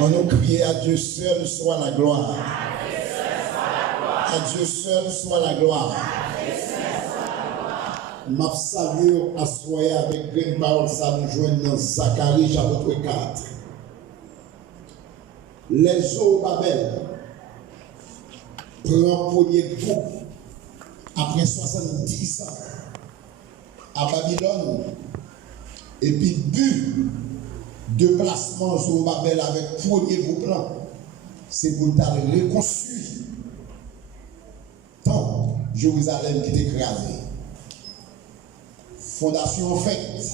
On nous crie à Dieu seul soit la gloire. À Dieu seul soit la gloire. M'a salué à soyer avec une parole, ça nous joint dans Zacharie chapitre 4. Les eaux Babel prend premier coup après 70 ans à Babylone et puis but de placement sur Babel avec premier groupe là, c'est pour t'aller reconstruire tant Jérusalem qui est écrasé. Fondation faite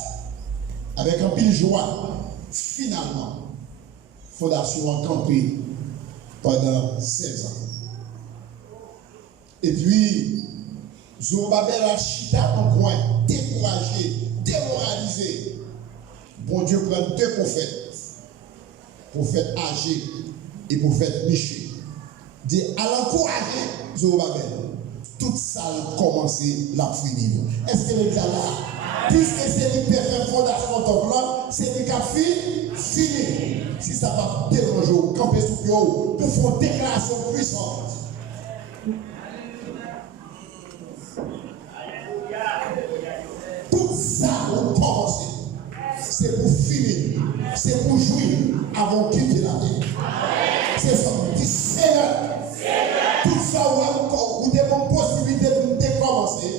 avec un pile joie, finalement, fondation en campé pendant 16 ans. Et puis, Zorobabel a chita en coin, découragé, démoralisé. Bon Dieu prend deux prophètes, prophète Agé et prophète Miché. Dit à l'encourager Zorobabel. Tout ça a commencé la finir. Est-ce que les gars là, puisque c'est lui qui fait fondation de ton plan, c'est lui qui a fini. Si ça va déranger, camper sous vous pour faire une déclaration puissante. Tout ça a commencé. C'est pour finir. C'est pour jouir avant de quitter la terre. C'est ça. Dis Seigneur. Tout ça, vous avez une possibilité de commencer.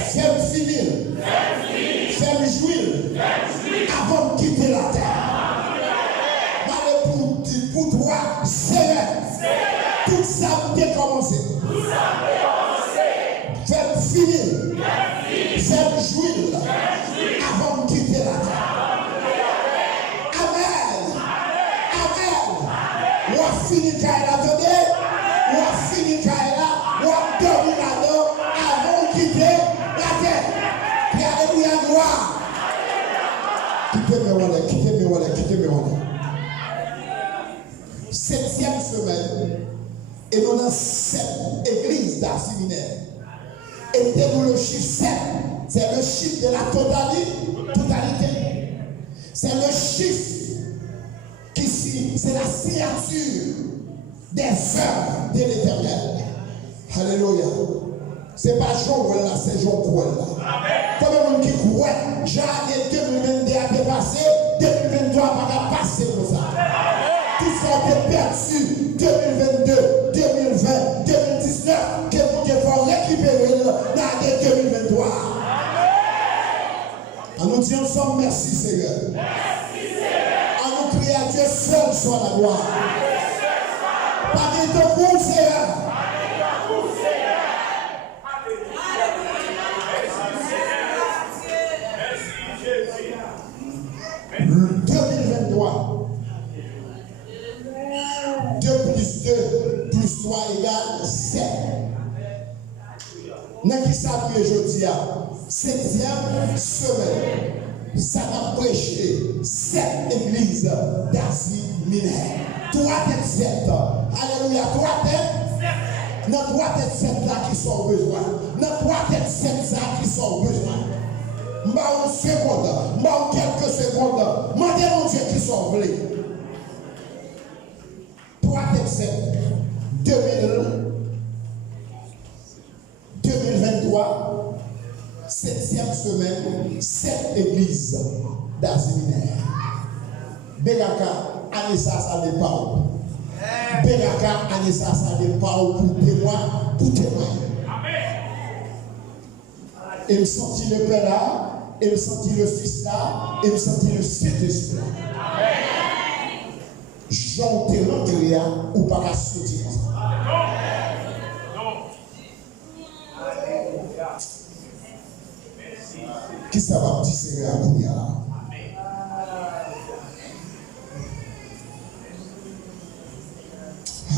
Faire finir. Faire jouir. Avant de quitter la terre. Pour toi, Seigneur. Tout ça, vous avez commencé. Faire finir. Faire jouir. Avant de quitter la terre. Ou a fini Kaila, attendez, ou a fini Kaila, ou a dormi là-dedans avant de quitter la terre. Et alléluia, gloire. Quittez-moi. Septième semaine, et nous avons 7 églises d'Arsiminaire. Et le chiffre 7, c'est le chiffre de la totalité. C'est le chiffre c'est la signature des œuvres de l'Éternel. Alléluia. C'est pas Jean-Ouel là, c'est Jean-Ouel là. Comme le monde qui croit, l'année 2022 a dépassé, 2023 va passer comme ça. Tout ça a été perdu 2022, 2020, 2019, que vous devez récupérer dans l'année 2023. En nous disant ensemble, merci Seigneur. À Dieu seul soit la gloire. Pas de vous, Seigneur. 2023. 2 plus 2 plus 3 égale 7. N'est-ce qui s'appelle aujourd'hui, 7e semaine. Ça a prêché 7 églises d'Asie mineure. 3 têtes 7. Alléluia. 3 têtes. Dans 3 têtes 7 là qui sont au besoin. Dans 3 têtes 7 là qui sont au besoin. M'a une seconde. M'a quelques secondes. Mandez mon Dieu qui sont voulés. 3 têtes 7. 2023. 7e semaine, 7 églises d'Asie mineure. Belaka, Anessa, ça départ. Belaka, Anessa, ça départ pour témoin. Et me sentit le Père là, et me sentit le Fils là, et me sentit le Saint-Esprit là. Jean te rentré ou pas qu'à sortir. Qui ça va dire Seigneur à Kounia là?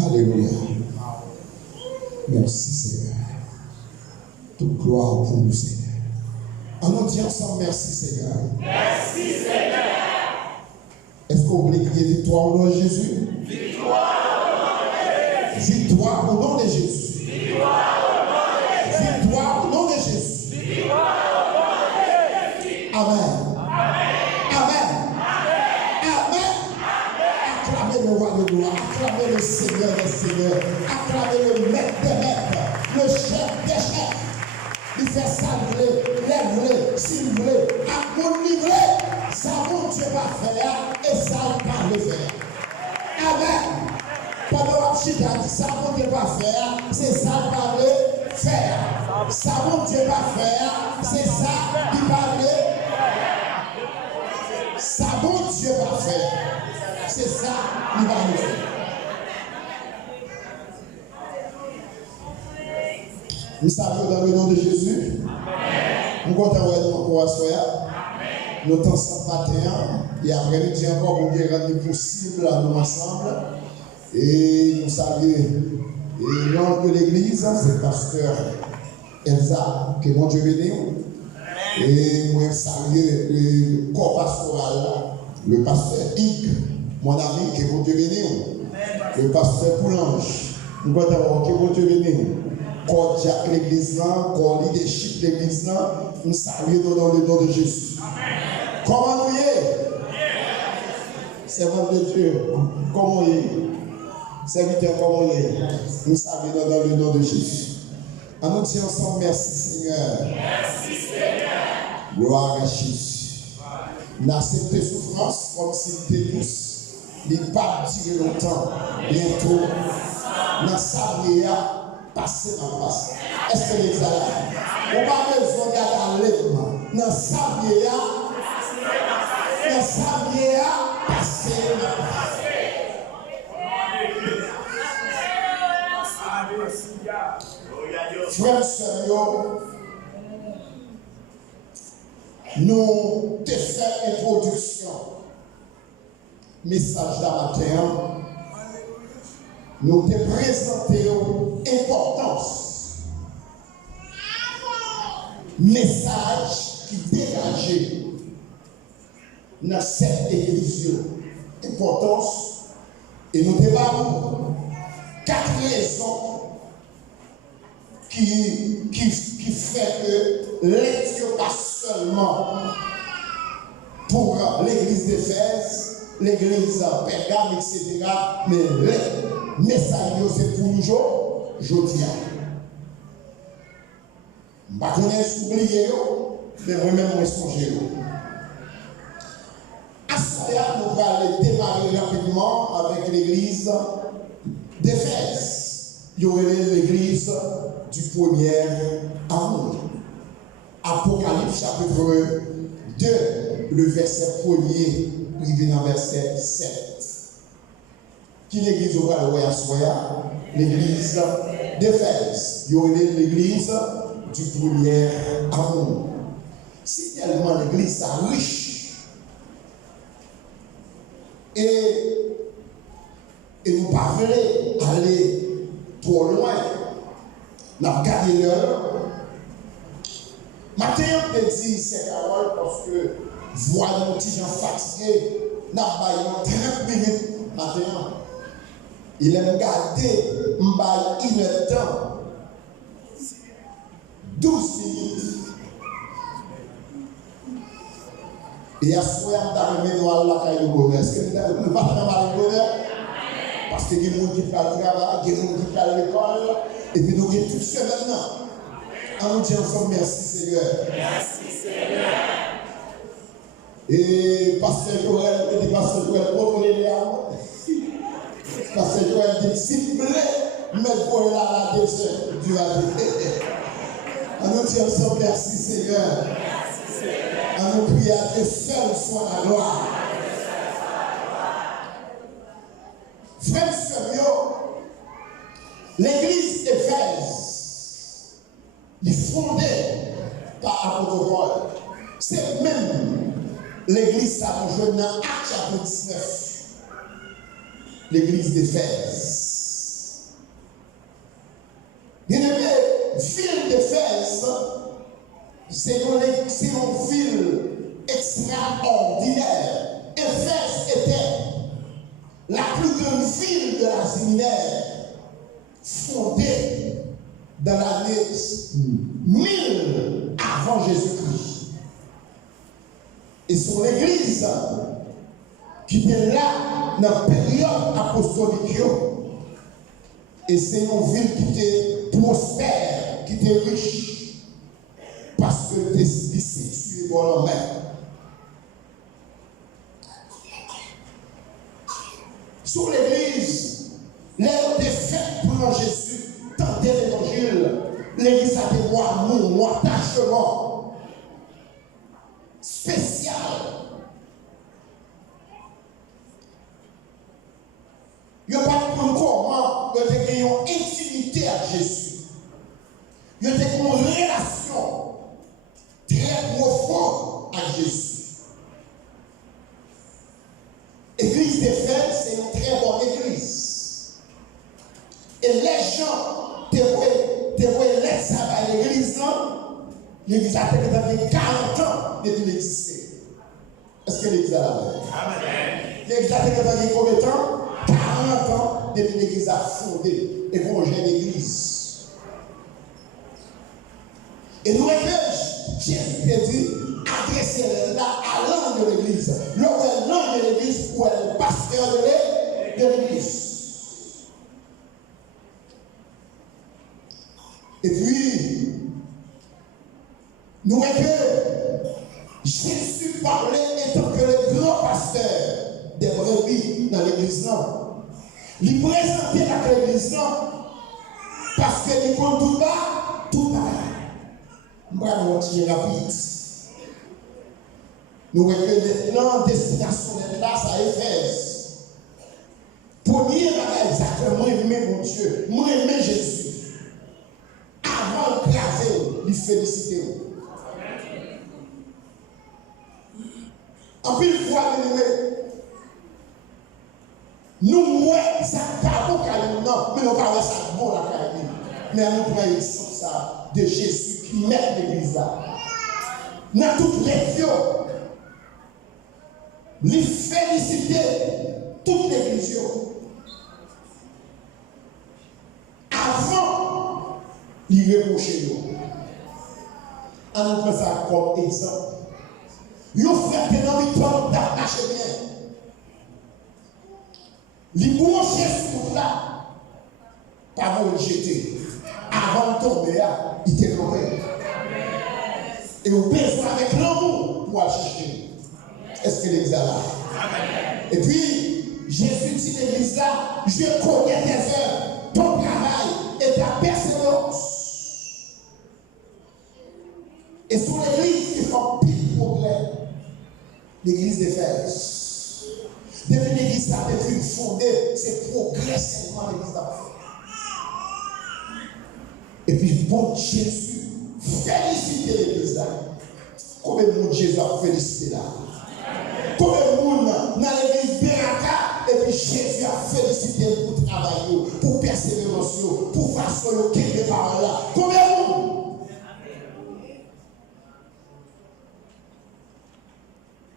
Alléluia. Merci Seigneur. Toute gloire pour nous Seigneur. En nous disant ensemble merci Seigneur. Merci Seigneur. Est-ce qu'on voulait crier victoire au nom de Jésus? Victoire au nom de Jésus. Victoire au nom de Jésus. Victoire au nom de Jésus. Victoire au nom de Jésus. Victoire au nom de Jésus. Amen. Amen. Amen. Acclamez le roi de gloire. Acclamez le Seigneur des seigneurs. Acclamez le maître des maîtres. Le chef des chefs. Il fait ça, lève-le, s'il voulait, à mon livret, ça mon Dieu va faire et ça on va le faire. Amen. Pendant que je dit ça mon Dieu va faire, c'est ça on va le faire. Ça mon Dieu va faire, c'est ça il va le faire. Ça mon Dieu va faire, c'est ça il va le faire. Nous saluons dans le nom de Jésus. Nous comptons encore à soi. Nous sommes ce matin. Et après-midi encore, pour bien rendre possible à nous ensemble. Et nous saluons l'ange de l'église, c'est le pasteur Elsa, que mon Dieu bénisse. Et moi, saluer le corps pastoral, le pasteur Yves, mon ami, que mon Dieu bénisse. Le pasteur Poulange, nous comptons que mon Dieu bénisse. Corps Jacques l'église, corps leadership l'église, nous saluons dans le nom de Jésus. Amen. Comment nous y est? Servant de Dieu, comment y est? Serviteur, comment y est? Nous saluons dans le nom de Jésus. En nous disant ensemble, merci Seigneur. Merci Seigneur. Gloire à Jésus. N'acceptez souffrance comme s'il était douce. Il n'est pas duré longtemps. Bientôt, dans sa vie, passer en face. Est-ce que les allez? On n'a pas besoin d'aller dans sa vie, passer en face. Frères et sœurs, nous te faisons introduction. Message d'amateur. Nous te présentons l'importance. Message qui dégage dans cette église. Importance. Et nous débattons 4 raisons qui fait que l'église pas seulement pour l'église d'Éphèse, l'église Pergame, etc. Mais les messages, c'est pour nous aujourd'hui. Je ne vais pas oublier, mais moi-même, je vais songer. À ce moment-là, nous allons démarrer rapidement avec l'église d'Éphèse. Il y aurait l'église du premier amour. Apocalypse chapitre 2, le verset 1er, privé dans verset 7. Qui l'église au Galois l'église d'Éphèse. Il y aurait l'église du premier amour. Si tellement l'église est riche et nous pas aller trop loin, nous avons gardé l'heure. Matin, on te dit ces paroles parce que voilà nos petits gens fatigués, nous avons 30 minutes matin. Il aime garder une heure de temps. 12 minutes. Et à ce moment-là, nous avons la caille de bonheur. Est-ce que nous ne pas faire mal de bonheur? Parce qu'il y a des gens qui font le travail, il y a des gens qui font l'école, et puis nous sommes tous seuls maintenant. En nous disant ensemble, merci Seigneur. Merci Seigneur. Et Pasteur Joël, contrôlez les âmes. Pasteur Joël dit, s'il vous plaît, mettez-vous là la deuxième du rabais. En nous disant ensemble, merci Seigneur. Merci Seigneur. En nous prier à Dieu seul soit la gloire. Frères et sœurs, l'église d'Éphèse est fondée par l'apôtre Paul. C'est même l'église qui a joué dans Actes chapitre 19. L'église d'Éphèse. Bien-aimé, ville d'Éphèse, c'est une ville extraordinaire. Éphèse était la plus grande ville de l'Asie mineure, fondée dans l'année 1000 avant Jésus-Christ. Et sur l'église qui est là dans la période apostolique. Et c'est une ville qui était prospère, qui était riche. Parce que tu es situé dans la mer. Sur l'église, l'air des fêtes pour Jésus, tendez l'évangile, l'église a des mois attachement spécial. Il n'y a pas de comment il y a une intimité avec Jésus. Il y a une relation très profonde avec Jésus. L'église d'Éphèse, c'est une très bonne église. Et les gens te voient laisser à l'église, l'église a peut-être 40 ans depuis l'exister. Est-ce que l'église a la paix? Amen. L'église a peut-être combien de temps? 40 ans depuis l'église a fondé et qu'on gère l'église. Et nous, Jésus a dit, adressez-la à l'âme de l'église. L'âme de l'église ou le pasteur de l'église. Et puis, nous voyons que Jésus parlait étant que le grand pasteur des brebis dans l'église. Il présentait à l'église parce qu'il compte tout bas, tout bas. Nous allons tirer rapide. Nous voyons que maintenant, destination d'être là, ça Éphèse. Premier bagage, exactement, moi aimer mon Dieu, moi aimer Jésus. Avant de craser, lui féliciter. En plus, fois, nous, moi, ça pas bon non, mais nous parlons ça bon la carrière. Mais nous prenons ça de Jésus qui met l'église là. Dans toutes les vies, lui féliciter toute l'église. Avant, il reprochait nous. On nous prend ça comme exemple. Yo frère que dans l'histoire d'Arnache bien. Les branchés sur là, pas vous le jeter. Avant de tomber, il était tombé. Et vous besoin avec l'amour pour aller chercher. Est-ce que l'église est là? Et puis, Jésus dit l'église là, je connais tes œuvres, ton travail et ta persévérance. Et sur l'église, il faut pile progrès. L'église d'Éphèse. Depuis l'église a été fondée, c'est progrès seulement l'église a fait. Et puis, bon Jésus, félicitez l'église là. Combien de monde Jésus a félicité là? Combien de monde dans l'église Beraka, et puis Jésus a félicité pour travailler, pour persévérance, pour façon qu'il y ait des paroles là. Combien de monde?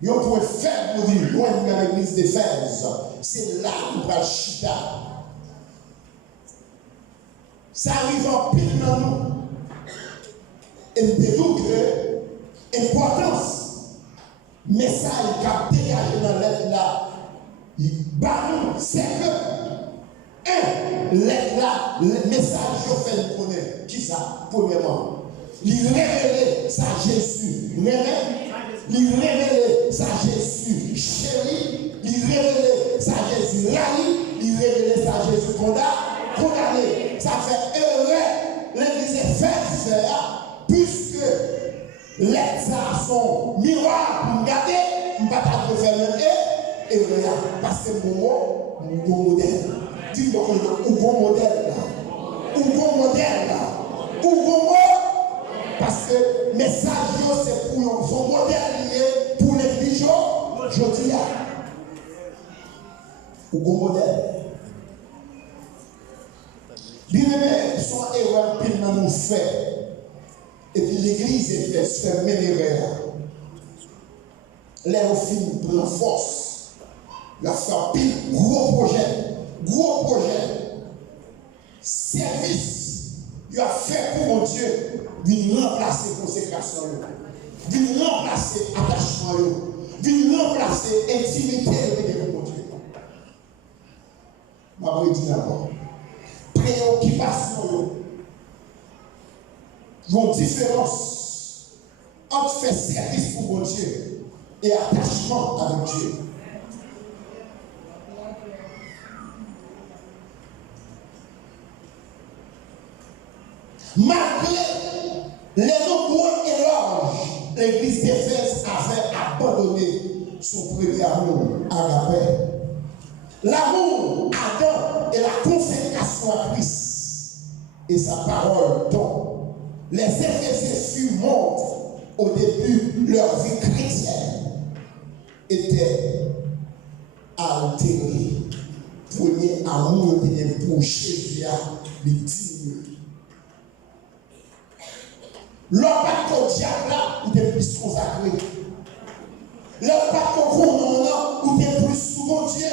Vous pouvez faire pour dire, loin dans l'église d'Éphèse, c'est là où va chita. Ça arrive en pile dans nous. Et nous devons que l'importance, message qui a dégagé dans l'être là, c'est que, l'être là, le message que fait le connaître. Qui ça? Premièrement, il révèle ça à Jésus. Il révèle ça à Jésus chéri, il révèle ça à Jésus rali, il révèle ça à Jésus condamné. Ça fait heureux l'église Éphèse puisque les son miroir pour me garder, je ne vais pas te faire même et rien. Parce que mon modèle. Dis-moi où bon modèle là. Où bon modèle là. Où bon modèle. Parce que le message, c'est pour son modèle pour l'église, je dis là. Ou bon modèle. Bien-aimé, son erreur pile dans nous fait. Et puis l'église est fait même erreur. L'air au film prend force. Il a fait un pile gros projet. Service. Il a fait pour mon Dieu. Il remplacer consécration, il remplacer attachement, c'est intimité avec mon Dieu. Je vais dire d'abord. Préoccupation, il y a une différence entre faire service pour mon Dieu et attachement avec Dieu. Malgré les nombreux éloges, l'église d'Éphèse avait abandonné son premier amour, Agapé. L'amour ardent et la consécration à Christ et sa parole dont les Éphésiens furent montrés au début, leur vie chrétienne était altérée. Premier amour était pour Jésus, les dignes. Leur pas de diable là, ou t'es plus consacré. Leur pas de couronne là, ou t'es plus souvent Dieu.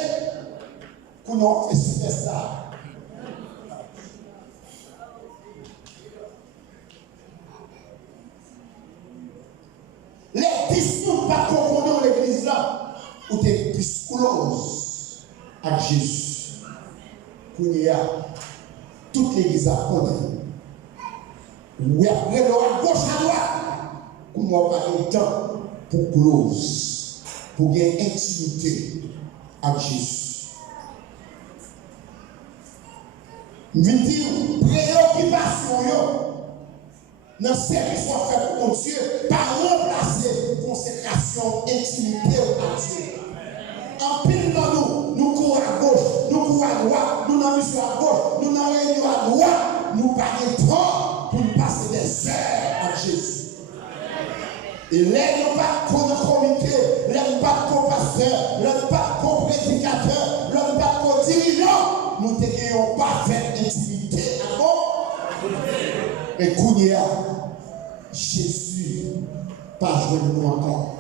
Qu'on a fait superstar. Les discours pas confondus dans l'église là, ou t'es plus close à Jésus. Qu'on y a toute l'église à connaître. Oui, après, à gauche, à droite, qu'on n'a pas le temps pour close, pour gagner intimité avec Jésus. Je veux dire, préoccupation, dans ce service qu'on fait pour Dieu, par remplacer consécration, intimité à Dieu. En pile dans nous courons à gauche, nous courons à droite, nous n'avons mission à gauche, nous n'avons réunion à droite, nous parlons trop pour nous passer des heures à Jésus. Et là, nous n'avons pas de comité, là, nous n'avons pas de pasteur, là, nous n'avons pas de prédicateur, là, nous n'avons pas de dirigeant, nous n'avons pas fait intimité à bon. Et Kounia, Jésus, pas joué nous encore.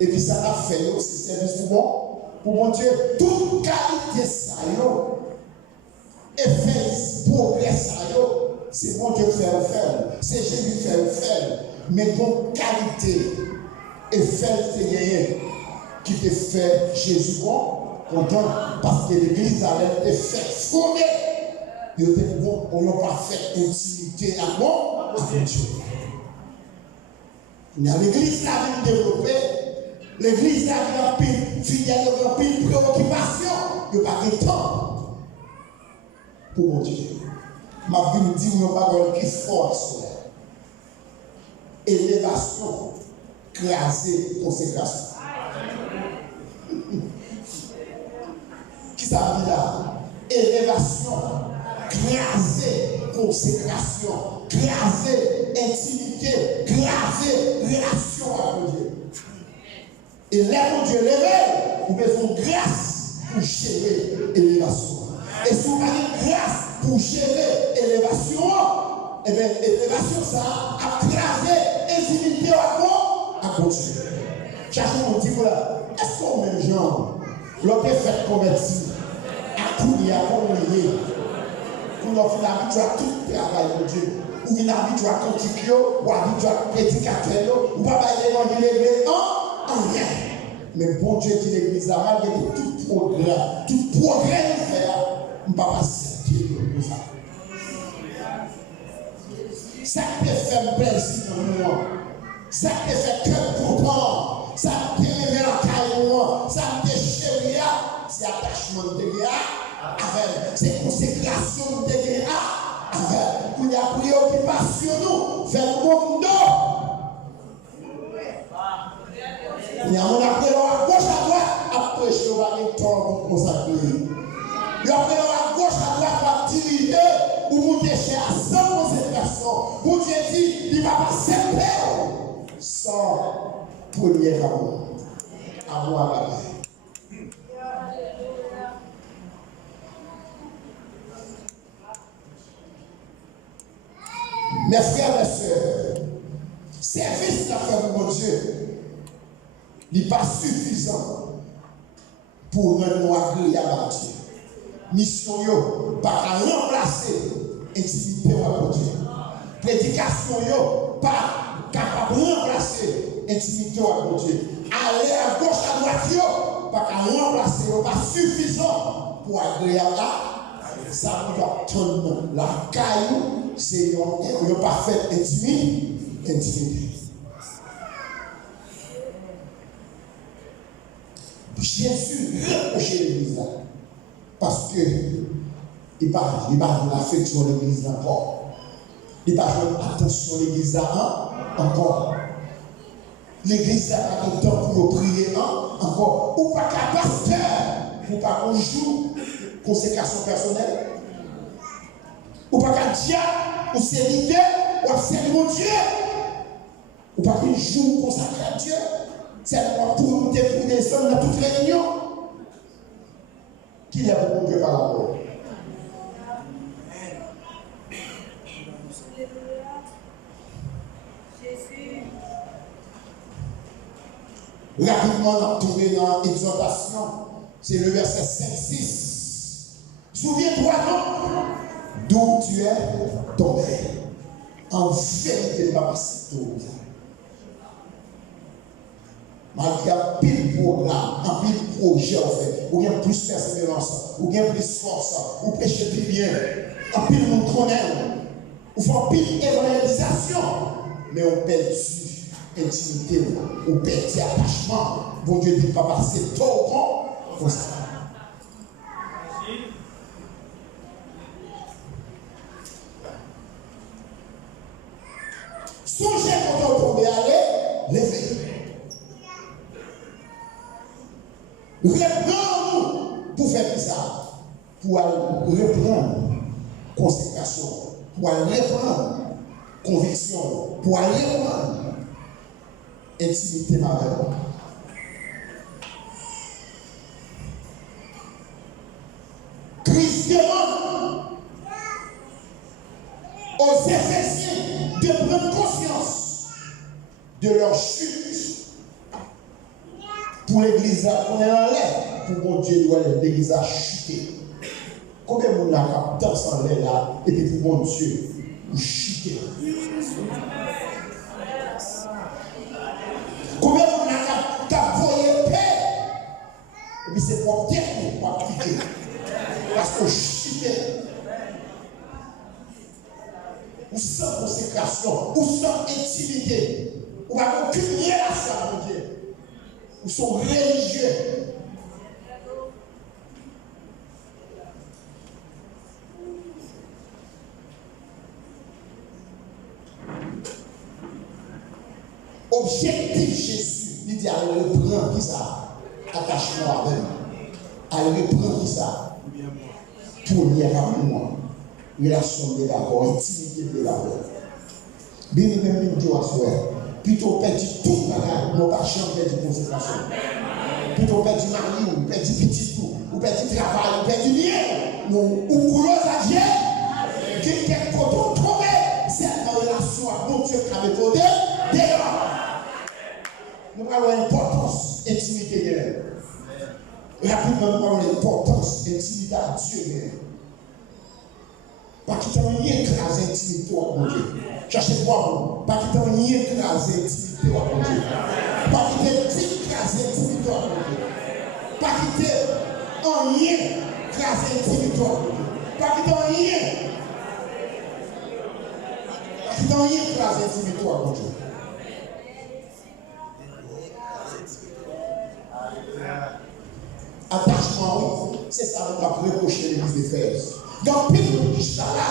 Et puis ça a fait aussi service pour mon Dieu. Toute qualité ça, Éphèse, progrès ça, c'est mon Dieu faire, c'est Jésus faire. Mais bon qualité, Éphèse c'est gagné qui te fait Jésus content parce que l'église avait été faite fondée. Il était bon, on n'a pas fait intimité à bon Dieu. Il y a l'église qui a développé. L'église a grand pile, fidèle, grand pile, préoccupation. Il n'y a pas de temps pour mon Dieu. Ma vie me dit, il n'y a pas de qui force. Élévation, crasée, consécration. Qui ça veut dire là? Élévation, crasée, consécration, crasée, intimité, crasée, relation avec Dieu. Et là, mon Dieu l'éveille, vous avez besoin de grâce pour gérer l'élévation. Et si vous avez une grâce pour gérer l'élévation, eh bien, l'élévation, ça a crasé intimité à Dieu. Chaque fois, on dit, voilà, est-ce qu'on même genre, l'autre fait convertir, à tout y a communié, pour nous faire habituer à tout le travail de Dieu. Ou une habituer à contiquer, ou habituer à prédicateur, ou pas à l'évangile, rien. Mais bon Dieu dit l'église là, malgré tout progrès de faire, on ne va pas accepter pour ça. Ça te fait plaisir dans moi. Ça te fait cœur content. Ça te met la caille moi. Ça te chérit. C'est attachement de Dieu avec. C'est consécration de Dieu avec. Pour y a préoccupation nous vers le monde. Il y a mon appel à gauche à droite, après je vais aller temps pour consacrer. Il y a appel à gauche à droite pour diriger ou monter chez à 100 consécration. Pour Dieu dit, il va pas accepter sans premier amour. Amour à la vie. Mes frères et sœurs, service de la femme de mon Dieu n'est pas suffisant pour rendre agréable à Dieu. Mission yo pas remplacer intimité avec Dieu. Prédication yo pas capable de remplacer intimité avec Dieu. Aller à gauche, à droite, pas qu'à remplacer, pas suffisant pour agréable là. Ça nous doit tourner. La caillou, c'est une parfaite intimité. Jésus reprochait l'église là. Parce que il parle de l'affection de l'église encore. Il parle de l'attention de l'église là encore. L'église a pas de temps pour prier encore. Ou pas qu'un pasteur, ou pas qu'on joue consécration personnelle. Ou pas qu'un diable, ou sénité, ou servir mon Dieu. Ou pas qu'un jour consacré à Dieu. C'est pour nous pour descendre dans toute réunion. Qui est pour Dieu par la parole? Rapidement, on a trouvé dans l'exhortation, c'est le verset 5-6. Souviens-toi donc d'où tu es tombé. En vérité, papa, c'est tout. Malgré un pile programme, un pile projet, en fait, ou bien plus persévérance, ou bien plus force, ou péché plus bien, un pile monde connaît, ou fait un pile évangélisation, mais on perd intimité, on perd attachement. Bon Dieu dit, papa, c'est trop bon pour ça. Songez quand on tombe aller, levez. Reprendre pour faire ça, pour reprendre consécration, pour reprendre conviction, pour reprendre intimité avec moi. Christianement, aux Éphésiens de prendre conscience de leur chute. Pour l'église, on est en l'air. Pour mon Dieu, l'église a chuté. Combien de monde a dansé en l'air là, et puis pour mon Dieu, vous chutez. Combien de monde a voyé paix, et puis c'est pour technique pour appliquer. Parce que chuté. Ou sans consécration, ou sans intimité, ou pas aucune relation avec Dieu. Ou sont religieux. Objectif Jésus, il dit à reprendre qui ça, attachement avec lui. À reprendre qui ça, premier amour, relation de l'abord, intimité de l'abord. Bien même Dieu à soi. Plutôt perdu tout bagage, non pas chambre perdu consécration. Plutôt perdu mari, ou perdu petit tout, ou perdu travail, ou perdu bien, ou boulot à Dieu. Quelqu'un quand on trouve cette relation à mon Dieu qui avait posé, dehors. Nous parlons de l'importance intimité de l'homme. Rapidement, nous parlons de l'importance intimité à Dieu. Pas qu'il t'en ait écrasé intimité à mon Dieu. Cherchez moi, pas qu'il t'en ait écrasé intimité à mon Dieu. Pas qu'il t'en ait écrasé intimité à mon Dieu. Pas qu'il t'en ait écrasé intimité à mon Dieu. Pas qu'il t'en ait écrasé intimité à mon Dieu. Attachement, oui, c'est ça qu'on va reprocher l'église d'Éphèse. Dans le pays de ça là,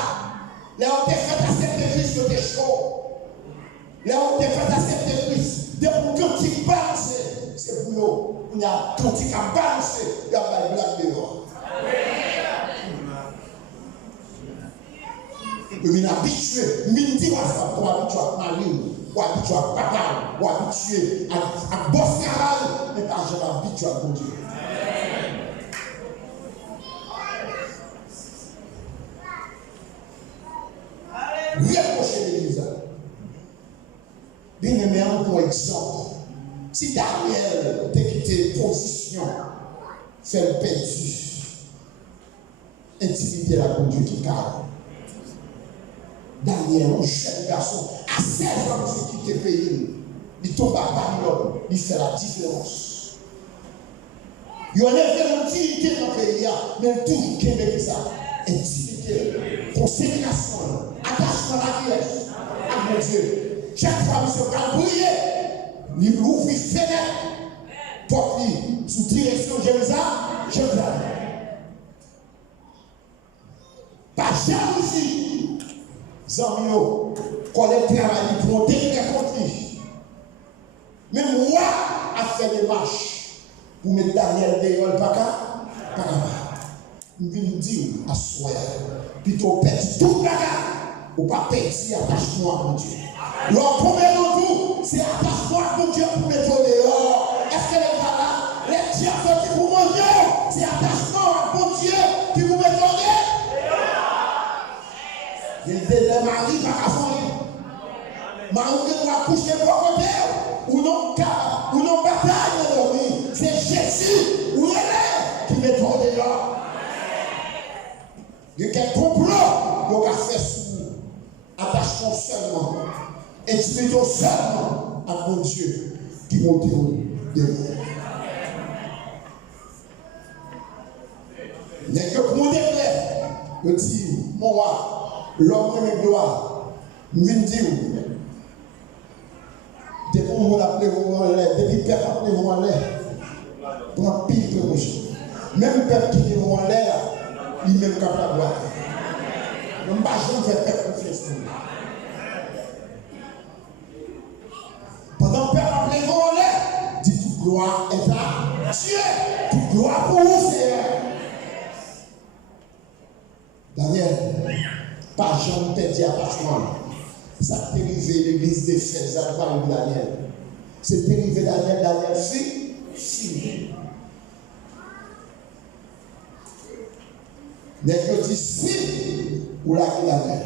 là on t'a fait accepter Christ que t'es chaud. Là on t'a fait accepter Christ. Dès pour quand tu balances, c'est pour nous. On a quand tu as balancé, il y a pas de blague dehors. Nous sommes habitués, nous disons pour habituer à Marie, pour habituer à papa, pour habituer à boss travail, mais pas jamais habitué à mon Dieu. Reprocher l'église. Bien aimé, pour exemple, si Daniel t'a quitté position, fait perdu, intimité la conduite qui calme. Daniel, un jeune garçon, à 16 ans, qui quitte le pays, il tombe à Babylone, il fait la différence. Il y a une intimité dans le pays, mais toujours qu'il y a ça. Intimité, consécration, attachement à la pièce, à mon Dieu. Chaque fois que je vais prier, il ouvre les fenêtres, porte sous direction de Jérusalem, je vais. Pas jalousie, Zambio, qu'on est travaillé pour décrire contre lui. Mais moi, a fait des marches pour mettre Daniel dehors, pas qu'à. Je viens nous dire à soi, plutôt perdre tout bagarre, ou pas perdre attachement à mon Dieu. Leur premier nom, c'est attachement à mon Dieu pour mettre dehors. Est-ce que les gars là, les diables qui vous mangent, c'est attachement à mon Dieu qui vous met dehors. Il dit, les maris, pas qu'à faire. Marie, vous va coucher pour côté, ou non bataille, c'est Jésus, ou elle qui met dehors. Il y a quelques complots, il y a fait sous attachement seulement, intimité seulement à mon Dieu qui monte de vous. Il y a que pour mon décret, je dis, mon roi, l'homme de mes gloires, je viens dire, depuis que vous l'appelez, vous en l'air, depuis que père appelez, vous en l'air, prends pile de rocher. Même père qui est en l'air, il est même capable de voir. Je ne vais pas faire confiance pour lui. Pendant que père appelez, vous en l'air, dit toute gloire est à Dieu, toute gloire pour vous, Seigneur. Daniel, pas jamais perdu attachement. Ça t'est arrivé l'église des fêtes, ça va avec Daniel. C'est arrivé Daniel, fini. Mais que dit si, ou la Daniel.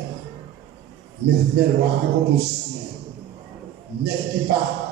Mais loi que contre aussi. N'est-ce pas